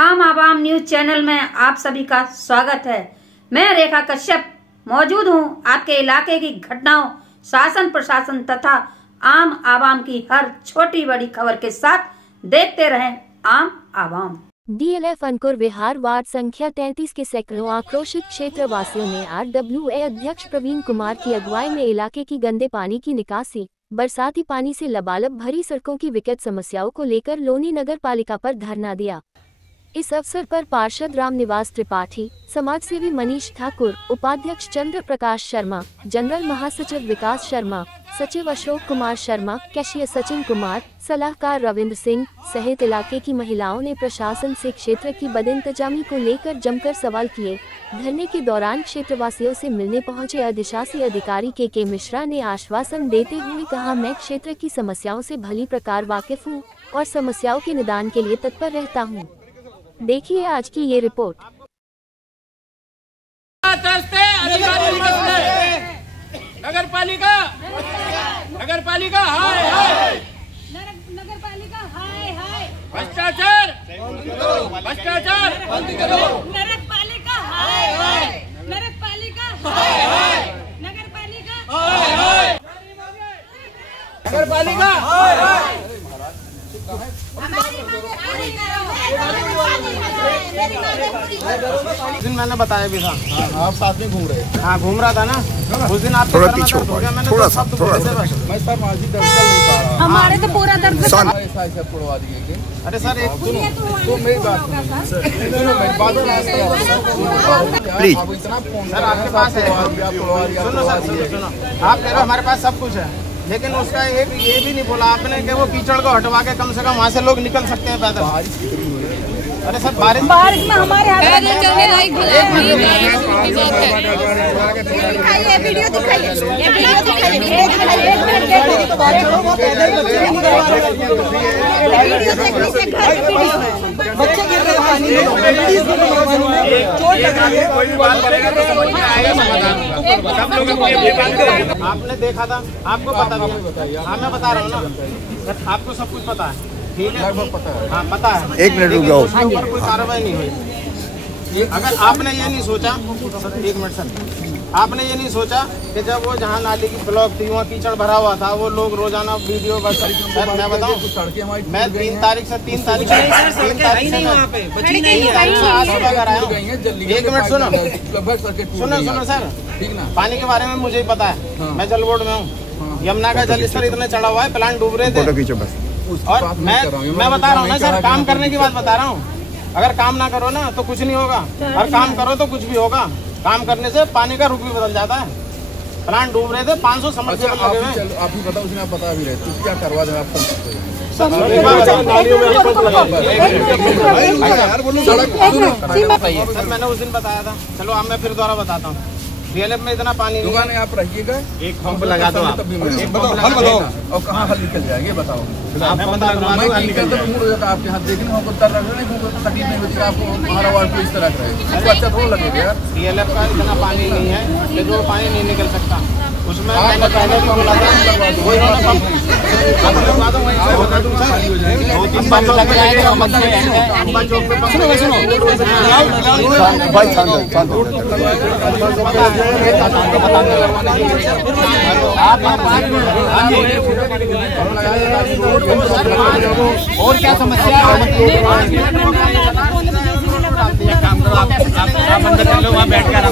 आम आवाम news channel में आप सभी का स्वागत है। मैं रेखा कश्यप मौजूद हूं आपके इलाके की घटनाओं, शासन प्रशासन तथा आम आवाम की हर छोटी बड़ी खबर के साथ। देखते रहें आम आवाम। डीएलएफ अंकुर विहार वार्ड संख्या 33 के सैकड़ों आक्रोशित क्षेत्र वासियों ने आरडब्ल्यूए अध्यक्ष प्रवीण कुमार की अगुवाई में इलाके की गंदे पानी की निकासी, बरसाती पानी से लबालब भरी सड़कों की विकट समस्याओं को लेकर लोनी नगर पालिका पर धरना दिया। इस अवसर पर पार्षद रामनिवास त्रिपाठी, समाजसेवी मनीष ठाकुर, उपाध्यक्ष चंद्र प्रकाश शर्मा, जनरल महासचिव विकास शर्मा, सचिव अशोक कुमार शर्मा, कैशियर सचिन कुमार, सलाहकार रविंद्र सिंह सहित इलाके की महिलाओं ने प्रशासन से क्षेत्र की बदइंतजामी को लेकर जमकर सवाल किए। धरने के दौरान क्षेत्रवासियों से मिलने पहुंचे अधिशासी अधिकारी के मिश्रा ने आश्वासन देते हुए कहा, मैं क्षेत्र की समस्याओं से भली प्रकार वाकिफ हूँ और समस्याओं के निदान के लिए तत्पर रहता हूँ। देखिए आज की ये रिपोर्ट। नगर पालिका हाय हाय, भ्रष्टाचार बंद करो, नगर पालिका हाय हाय, नगर पालिका हाय हाय, नगर पालिका हाय हाय, नगर पालिका हाय हाय। उस दिन मैंने बताया भी था। आप साथ में घूम रहे? हाँ घूम रहा था ना उस दिन। आप थोड़ा पीछे हो गया, मैंने थोड़ा सब सा मैं सर माजी दर्द चल नहीं पा रहा। हमारे तो पूरा दर्द ऐसा तोड़वा दिए। अरे सर एक तो मेरी बात सुनो, मेरी बात प्लीज सर, आपके पास है। सुनो सर, सुनो, आप कह रहे हो हमारे पास सब कुछ है, लेकिन उसका ये भी नहीं बोला आपने कि वो कीचड़ को हटवा के कम से कम वहाँ से लोग निकल सकते हैं पैदल। अरे सर बारिश में हमारे वीडियो दिखाइए। बच्चे गिर रहे पानी में, चोट लग रही है, कोई भी बात करेगा तो समझ में आएगा समाधान। सब लोग आपने देखा था, आपको पता भी है। हाँ मैं बता रहा हूँ ना, आपको सब कुछ पता है, ठीक है, पता है। हाँ पता है। एक मिनट रुक जाओ, उसके ऊपर कोई कार्रवाई नहीं हुई। अगर आपने ये नहीं सोचा, एक मिनट सर, आपने ये नहीं सोचा कि जब वो जहाँ नाली की ब्लॉक थी वहाँ कीचड़ भरा हुआ था, वो लोग रोजाना वीडियो बस। सर मैं बताऊँ, मैं 3 तारीख से 3 तारीख से एक मिनट सुनो सर, पानी के बारे में मुझे ही पता है। मैं जल बोर्ड में हूँ। यमुना का जल स्तर इतना चढ़ा हुआ है, प्लांट डूब रहे थे। और मैं बता रहा हूँ ना सर, काम करने की बात बता रहा हूँ। अगर काम ना करो ना तो कुछ नहीं होगा, और काम करो तो कुछ भी होगा। काम करने से पानी का रुख भी बदल जाता है। प्लांट डूब रहे थे, 500 समस्या लगे हुए। आप ही बताओ, उसने आप बता भी रहे तो क्या करवा दें आप? सर मैंने उस दिन बताया था। चलो अब मैं फिर दोबारा बताता हूँ। डीएलएफ में इतना पानी नहीं है। आप रहिएगा, एक पंप लगा दो आप, एक पंप लगा दो। और कहाँ हल निकल जाएंगे बताओ। आप पंप लगवा दो, हल निकल जाएगा। आपके हाथ देखने को तकलीफ नहीं होती, आपको हमारा वार्ड को इस तरह का है, आपको अच्छा थोड़ा लगेगा यार। डीएलएफ का इतना पानी नहीं है कि जो पानी नहीं निकल सकता। उसमें मैंने पहले भी बोला था, वो इन्होंने पंप लगवा दो, वहीं से बता दूंगा। 2-3 पंप लग जाएंगे, अंबा चौक पे पंप। और क्या समस्या है? काम करो आप अंदर चल लो, वहाँ बैठ कर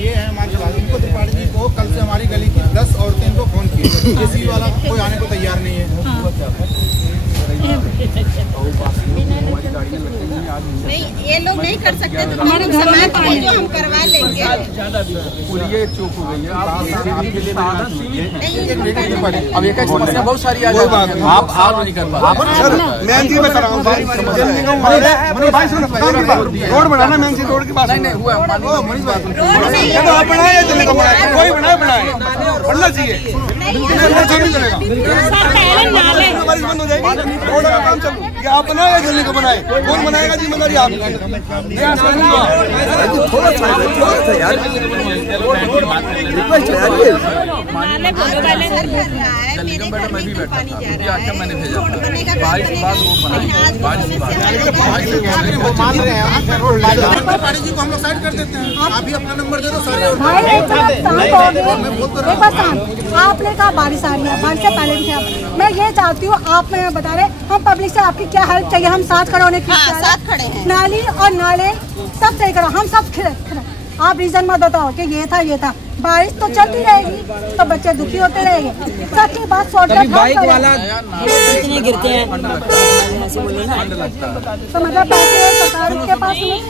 ये है हमारे इनको त्रिपाठी जी को कल से हमारी गली की 10 औरतें इनको फोन किए, किसी वाला कोई आने को तैयार नहीं है। नहीं, ये लोग नहीं कर सकते तो हमारे समाज में जो हम करवा लेंगे। ये चूक हो गई है। अब एक समस्या बहुत सारी आ जाती है, आप नहीं कर पाते। मैं जी बता रहा हूँ, रोड बनाना मेन सी रोड के पास नहीं हुआ। आप बनाए, कोई बनाए बनना चाहिए। बारिश बंद हो जाएगी, रोड का काम चालू। ये आप बनाए या जल्दी का बनाए? कौन बनाएगा जिम्मेदारी आप? मैडम मैं भी बैठा था, आके मैंने भेजा था, बारिश के बाद रोड बनाई, बारिश के बाद जी को हम लोग साइड कर देते हैं। आप ही अपना नंबर दे दो सारे। आपने कहा बारिश आ रही है, बारिश से पहले भी क्या, मैं ये चाहती हूँ आप मैं बता रहे हम पब्लिक से आपकी क्या हेल्प चाहिए, हम साथ खड़े होने की साथ खड़े हैं। नाली और नाले सब सही करो, हम सब खड़े। आप रीजन मत बताओ कि ये था, बारिश तो चलती रहेगी तो बच्चे दुखी होते रहेंगे। सच्ची बात सॉर्ट बाइक वाला गिरते हैं तो मतलब पैसे सरकार के पास नहीं है।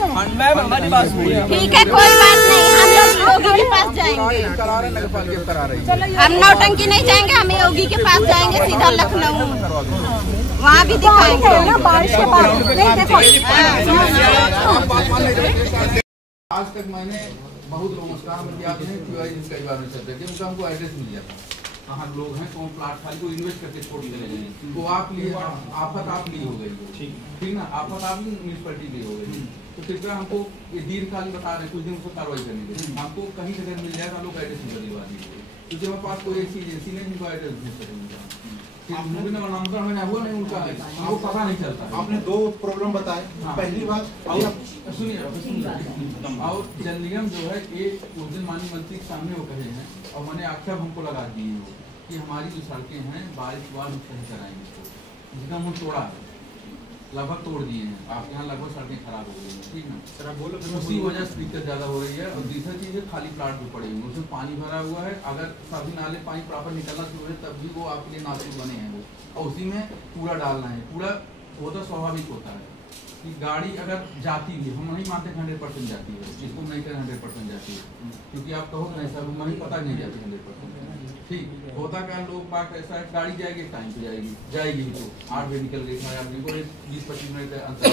ठीक है, कोई बात नहीं, हम लोग योगी के पास जाएंगे। हम नौटंकी नहीं जाएंगे, हम योगी के पास जाएंगे सीधा लखनऊ, वहाँ भी दिखाएंगे ना बारिश के बाद। नहीं देखो आज तक मैंने बहुत लोगों से कहा मुझे आप कई बार चलते थे, उनका हमको एड्रेस मिल जाता कहाँ लोग हैं, कौन प्लाट खाली को इन्वेस्ट करके छोड़ चले गए, वो आप लिए आफत आप ली हो गई, ठीक ना, आफत आप म्यूनसिपलिटी ली हो गई। तो कृपया हमको ये दीर्घकालीन बता रहे हैं, कुछ दिन उसको कार्रवाई करनी है, हमको कहीं अगर मिल जाएगा लोग एड्रेस दिलवा दीजिए, क्योंकि हमारे पास कोई ऐसी एजेंसी नहीं जिनको एड्रेस भेज सकेंगे। उनका वो पता नहीं चलता। आपने दो प्रॉब्लम बताए। पहली बात सुनिए और जल निगम जो है एक उस दिन माननीय मंत्री के सामने वो कहे हैं और मैंने आक्षेप हमको लगा दिए कि हमारी जो सड़कें हैं बारिश के बाद सही कराएंगे, जिसका मुँह तोड़ा है, लगभग तोड़ दिए हैं, आपके यहाँ लगभग सड़कें खराब हो गई हैं, ठीक ना सर, आप बोलो। उसी वजह से दिक्कत ज्यादा हो रही है। और दूसरी चीज है खाली प्लाट भी पड़े हुए, उसमें पानी भरा हुआ है, अगर सभी नाले पानी प्रॉपर निकलना शुरू है तब भी वो आपके लिए नासूर बने हैं वो, और उसी में कूड़ा डालना है। कूड़ा वो तो स्वाभाविक होता है कि गाड़ी अगर जाती भी, हम नहीं मानते 100% जाती है, इसको नहीं कर 100% जाती है, क्योंकि आप कहो नहीं सर नहीं पता नहीं जाती 100%, ठीक होता क्या लोग बात ऐसा है, गाड़ी जाएगी टाइम पे जाएगी तो 8 बजे निकल गई, 20-25 मिनट का अंतर,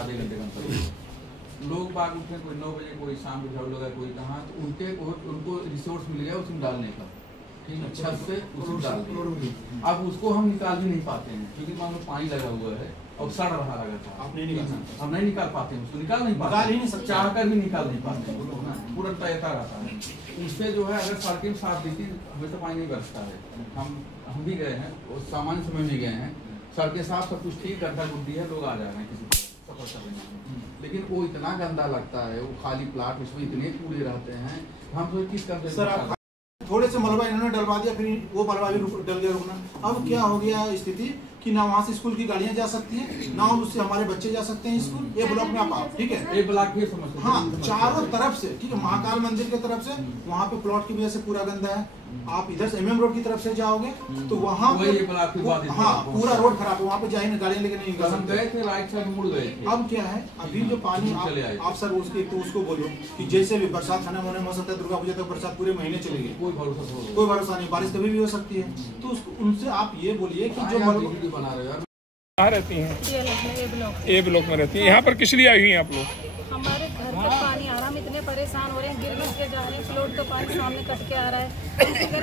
आधे घंटे का अंतर। लोग बाग उठे कोई 9 बजे, कोई शाम को झाड़ू लगा, कोई कहाँ, तो उनको रिसोर्स मिल गया उसमें डालने का, ठीक है, छत से उसमें डाल दिया। अब उसको हम निकाल भी नहीं पाते हैं क्योंकि मान लो पानी लगा हुआ है और सड़ रहा लगा था, हम नहीं निकाल पाते हैं, उसको निकाल नहीं पाते, चाह कर भी निकाल नहीं पाते हैं, पूरा तैरता रहता है। उससे जो है अगर सड़कें साफ देती हमें तो पानी नहीं बरसता है। हम भी गए हैं और सामान्य समय में गए हैं, सड़कें साफ सब कुछ ठीक, गड्ढा गुड्डी है, लोग आ जा रहे हैं किसी सफर कर रहे हैं, लेकिन वो इतना गंदा लगता है, वो खाली प्लाट उसमें इतने कूड़े रहते हैं, हम तो किस करते थोड़े से मलबा इन्होंने डलवा दिया, फिर वो मलबा भी डल गया रुकना। अब क्या हो गया स्थिति कि ना वहाँ से स्कूल की गाड़ियाँ जा सकती हैं, ना उससे हमारे बच्चे जा सकते हैं स्कूल, ये ब्लॉक में आप ठीक है, ये ब्लॉक भी समझते हैं। हाँ, चारों तरफ से, ठीक है, महाकाल मंदिर की तरफ से वहाँ पे प्लॉट की वजह से पूरा गंदा है। आप इधर से MM रोड की तरफ से जाओगे तो वहाँ हाँ पूरा रोड खराब है, वहाँ पे जाए गाड़ियाँ लेके नहीं निकल सकते। गए थे राइट साइड मुड़ गए। अब क्या है, अभी जो पानी आप सर उसको बोलो कि जैसे भी बरसात खाना होने हो सकता है, दुर्गा पूजा तक बरसात पूरे महीने चलेगी, कोई भरोसा नहीं, बारिश कभी भी हो सकती है। तो उनसे आप ये बोलिए कि जो बना रहे हो कहाँ रहती हैं? ए ब्लॉक में रहती हैं। यहाँ पर किस लिए आई हुई हैं आप लोग? हमारे घर पर पानी आ रहा, हम इतने परेशान हो रहे हैं, गिर के जा रहे हैं, फ्लोट तो पानी सामने कट के आ रहा है।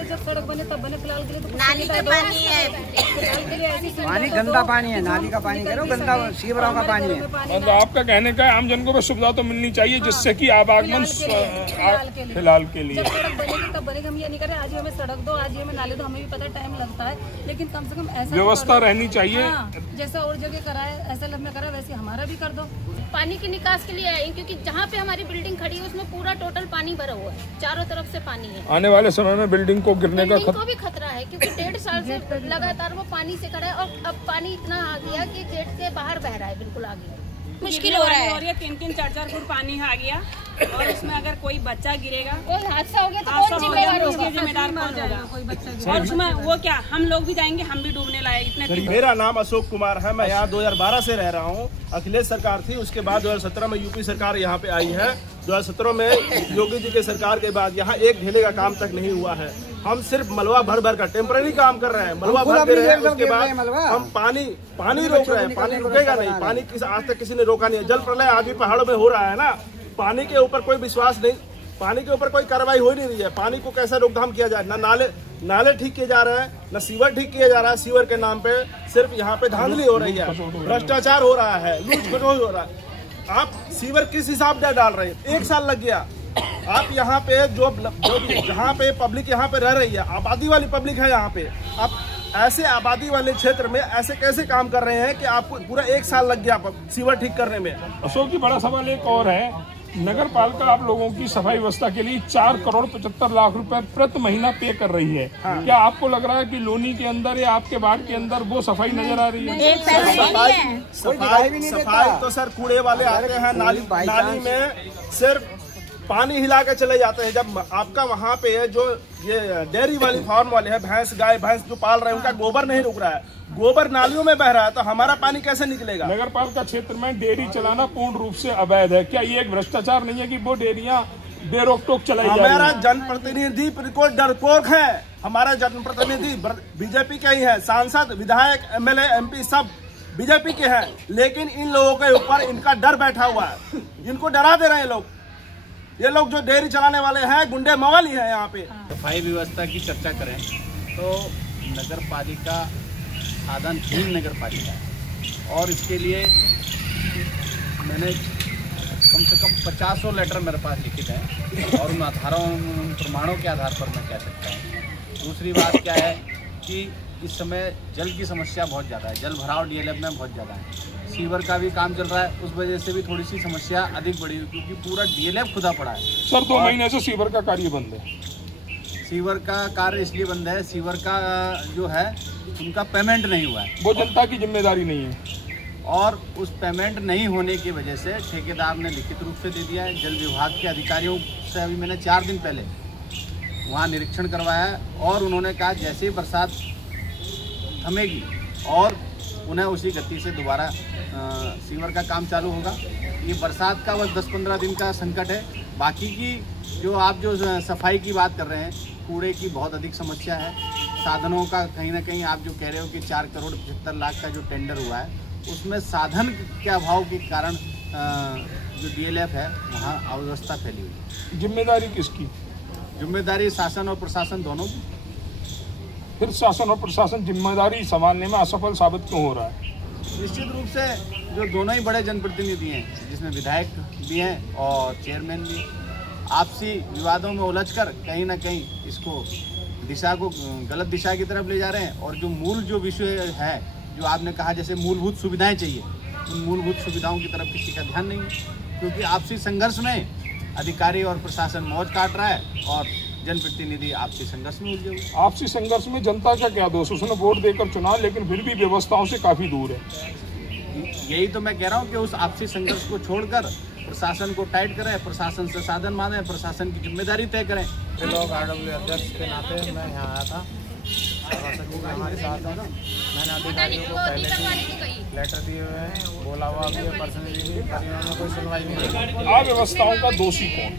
जब सड़क बने तब बने, फिलहाल के लिए तो नाली का पानी है, फिलहाल के लिए ऐसी पानी गंदा पानी है, नाली का पानी कह रहे हो, गंदा सीवरों का पानी है। मतलब आपका कहने का आम जन को सुविधा तो मिलनी चाहिए जिससे कि आवागमन फिलहाल के लिए। जब सड़क बनेगी तब बनेगी, हम ये नहीं करें आज हमें सड़क दो, आज हमें नाली दो, हमें भी पता टाइम लगता है, लेकिन कम से कम ऐसा व्यवस्था रहनी चाहिए। जैसा और जगह करा है ऐसा में करा वैसे हमारा भी कर दो। पानी की निकास के लिए आए क्योंकि जहाँ पे हमारी बिल्डिंग खड़ी है उसमें पूरा टोटल पानी भरा हुआ है, चारों तरफ से पानी है। आने वाले समय में बिल्डिंग को गिरने को भी खतरा है क्योंकि 1.5 साल से लगातार वो पानी से खड़ा है और अब पानी इतना आ गया कि गेट से बाहर बह रहा है, बिल्कुल आगे मुश्किल हो रहा है। 3-3 4-4 फुट पानी आ गया और इसमें अगर कोई बच्चा गिरेगा, कोई हादसा हो गया तो कौन जिम्मेदार होगा? जिम्मेदार कौन होगा? कोई बच्चा और उसमें वो क्या हम लोग भी जाएंगे, हम भी डूबने लाए इतने। मेरा नाम अशोक कुमार है, मैं यहाँ 2012 से रह रहा हूँ। अखिलेश सरकार थी, उसके बाद 2017 में यूपी सरकार यहाँ पे आई है। 2017 में योगी जी के सरकार के बाद यहाँ एक ढेले का काम तक नहीं हुआ है। हम सिर्फ मलबा भर भर का टेम्पररी काम कर रहे हैं, मलबा भर दे रहे हैं, उसके बाद हम पानी रोक रहे हैं। पानी रुकेगा नहीं, पानी आज तक किसी ने रोका नहीं है। जल प्रलय आदि पहाड़ों में हो रहा है ना, पानी के ऊपर कोई विश्वास नहीं, पानी के ऊपर कोई कार्रवाई हो नहीं रही है। पानी को कैसे रोकथाम किया जाए, नाले ठीक किए जा रहे हैं, न सीवर ठीक किया जा रहा है। सीवर के नाम पे सिर्फ यहाँ पे धांधली हो रही है, भ्रष्टाचार हो रहा है, लूट खसोट हो रहा है। आप सीवर किस हिसाब से डाल रहे हैं? 1 साल लग गया। आप यहाँ पे जो जहाँ पे पब्लिक यहाँ पे रह रही है, आबादी वाली पब्लिक है यहाँ पे, आप ऐसे आबादी वाले क्षेत्र में ऐसे कैसे काम कर रहे हैं कि आपको पूरा 1 साल लग गया सीवर ठीक करने में? अशोक जी, बड़ा सवाल एक और है, नगर पालिका आप लोगों की सफाई व्यवस्था के लिए 4 करोड़ 75 लाख रुपए प्रति महीना पे कर रही है। हाँ। क्या आपको लग रहा है कि लोनी के अंदर या आपके वार्ड के अंदर वो सफाई नजर आ रही है? सफाई तो सर कूड़े वाले आते हैं, नाली में सिर्फ पानी हिला के चले जाते हैं। जब आपका वहाँ पे जो ये डेयरी वाली फार्म वाले हैं, भैंस गाय भैंस जो पाल रहे हैं, उनका गोबर नहीं रुक रहा है, गोबर नालियों में बह रहा है, तो हमारा पानी कैसे निकलेगा? नगर पालिका क्षेत्र में डेयरी चलाना पूर्ण रूप से अवैध है। क्या ये एक भ्रष्टाचार नहीं है कि वो डेयरियां बेरोक टोक चलाई जा रही हैं? हमारा जनप्रतिनिधि बिल्कुल डरपोक है। हमारा जनप्रतिनिधि बीजेपी के ही है, सांसद विधायक MLA MP सब बीजेपी के हैं, लेकिन इन लोगों के ऊपर इनका डर बैठा हुआ है, इनको डरा दे रहे हैं लोग। ये लोग जो डेयरी चलाने वाले हैं गुंडे मवाली हैं। यहाँ पे सफाई व्यवस्था की चर्चा करें तो नगर पालिका साधनहीन नगर पालिका है, और इसके लिए मैंने कम से कम 50 लेटर मेरे पास लिखित हैं, और उन आधारों उन प्रमाणों के आधार पर मैं कह सकता हूँ। दूसरी बात क्या है कि इस समय जल की समस्या बहुत ज़्यादा है, जल भराव DLF में बहुत ज़्यादा है। सीवर का भी काम चल रहा है, उस वजह से भी थोड़ी सी समस्या अधिक बढ़ी, क्योंकि पूरा DLF खुदा पड़ा है। सर 2 महीने से सीवर का कार्य बंद है। सीवर का कार्य इसलिए बंद है, सीवर का जो है उनका पेमेंट नहीं हुआ है, वो जनता की जिम्मेदारी नहीं है, और उस पेमेंट नहीं होने की वजह से ठेकेदार ने लिखित रूप से दे दिया है। जल विभाग के अधिकारियों से अभी मैंने 4 दिन पहले वहाँ निरीक्षण करवाया है, और उन्होंने कहा जैसे ही बरसात थमेगी और उन्हें उसी गति से दोबारा सीवर का काम चालू होगा। ये बरसात का बस 10-15 दिन का संकट है। बाकी की जो आप जो सफाई की बात कर रहे हैं, कूड़े की बहुत अधिक समस्या है। साधनों का कहीं ना कहीं आप जो कह रहे हो कि 4 करोड़ 75 लाख का जो टेंडर हुआ है, उसमें साधन के अभाव के कारण जो DLF है वहाँ अव्यवस्था फैली हुई है। जिम्मेदारी किसकी? जिम्मेदारी शासन और प्रशासन दोनों की। फिर शासन और प्रशासन जिम्मेदारी संभालने में असफल साबित क्यों हो रहा है? निश्चित रूप से जो दोनों ही बड़े जनप्रतिनिधि हैं, जिसमें विधायक भी हैं और चेयरमैन भी, आपसी विवादों में उलझकर कहीं ना कहीं इसको दिशा को गलत दिशा की तरफ ले जा रहे हैं। और जो मूल जो विषय है, जो आपने कहा जैसे मूलभूत सुविधाएं चाहिए, उन मूलभूत सुविधाओं की तरफ किसी का ध्यान नहीं है, क्योंकि आपसी संघर्ष में अधिकारी और प्रशासन मौज काट रहा है और जनप्रतिनिधि आपसी संघर्ष में उलझे हुए। आपसी संघर्ष में जनता का क्या दोष? उसने वोट देकर चुना, लेकिन फिर भी व्यवस्थाओं से काफी दूर है। यही तो मैं कह रहा हूँ कि उस आपसी संघर्ष को छोड़कर प्रशासन को टाइट करें, प्रशासन से साधन मांगे, प्रशासन की जिम्मेदारी तय करें। लोग RW अध्यक्ष के नाते मैं यहाँ आया था, हमारे साथ मैंने अधिकारियों को पहले भी लेटर दिए हुए हैं, बोला हुआ भी है, पर्सनली भी, उन्होंने कोई सुनवाई नहीं की। अव्यवस्थाओं का दोषी कौन?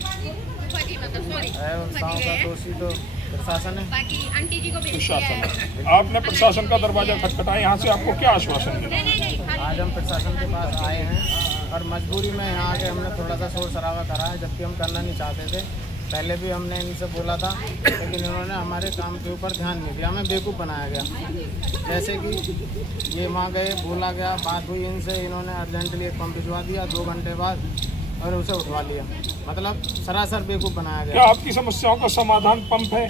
अव्यवस्थाओं का दोषी तो प्रशासन है। प्रशासन है। आपने प्रशासन का दरवाजा खटखटाया, यहाँ से आपको क्या आश्वासन मिला? आज हम प्रशासन के पास आए हैं और मजबूरी में यहाँ आके हमने थोड़ा सा शोर शराबा करा है, जबकि हम करना नहीं चाहते थे। पहले भी हमने इनसे बोला था, लेकिन इन्होंने हमारे काम के ऊपर ध्यान नहीं दिया, हमें बेवकूफ़ बनाया गया। जैसे कि ये वहाँ गए, बोला गया, बात हुई इनसे, इन्होंने अर्जेंटली एक पंप भिजवा दिया 2 घंटे बाद और उसे उठवा लिया। मतलब सरासर बेवकूफ़ बनाया गया। क्या आपकी समस्याओं का समाधान पंप है?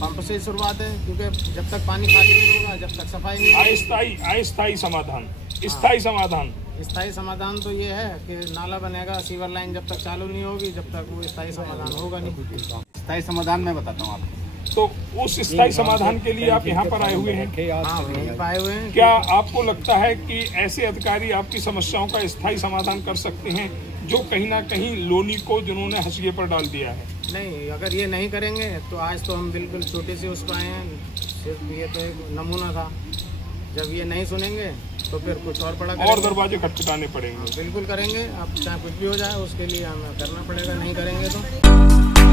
पंप से ही शुरुआत है, क्योंकि जब तक पानी खाली नहीं होगा, जब तक सफाई नहीं। अस्थायी समाधान, स्थायी समाधान। स्थायी समाधान तो ये है कि नाला बनेगा, सीवर लाइन जब तक चालू नहीं होगी, जब तक वो स्थायी समाधान होगा नहीं। स्थायी समाधान मैं बताता हूँ आपको। तो उस स्थायी समाधान के लिए आप यहाँ पर आए हुए हैं? हाँ, यहीं पर आए हुए हैं। क्या आपको लगता है कि ऐसे अधिकारी आपकी समस्याओं का स्थायी समाधान कर सकते हैं, जो कहीं ना कहीं लोनी को जिन्होंने हंसिए पर डाल दिया है? नहीं, अगर ये नहीं करेंगे तो आज तो हम बिल्कुल छोटे से उसको आए हैं, सिर्फ ये तो एक नमूना था। जब ये नहीं सुनेंगे तो फिर कुछ और बड़ा और दरवाजे खटखटाने पड़ेंगे। बिल्कुल करेंगे, अब चाहे कुछ भी हो जाए उसके लिए हमें करना पड़ेगा, नहीं करेंगे तो।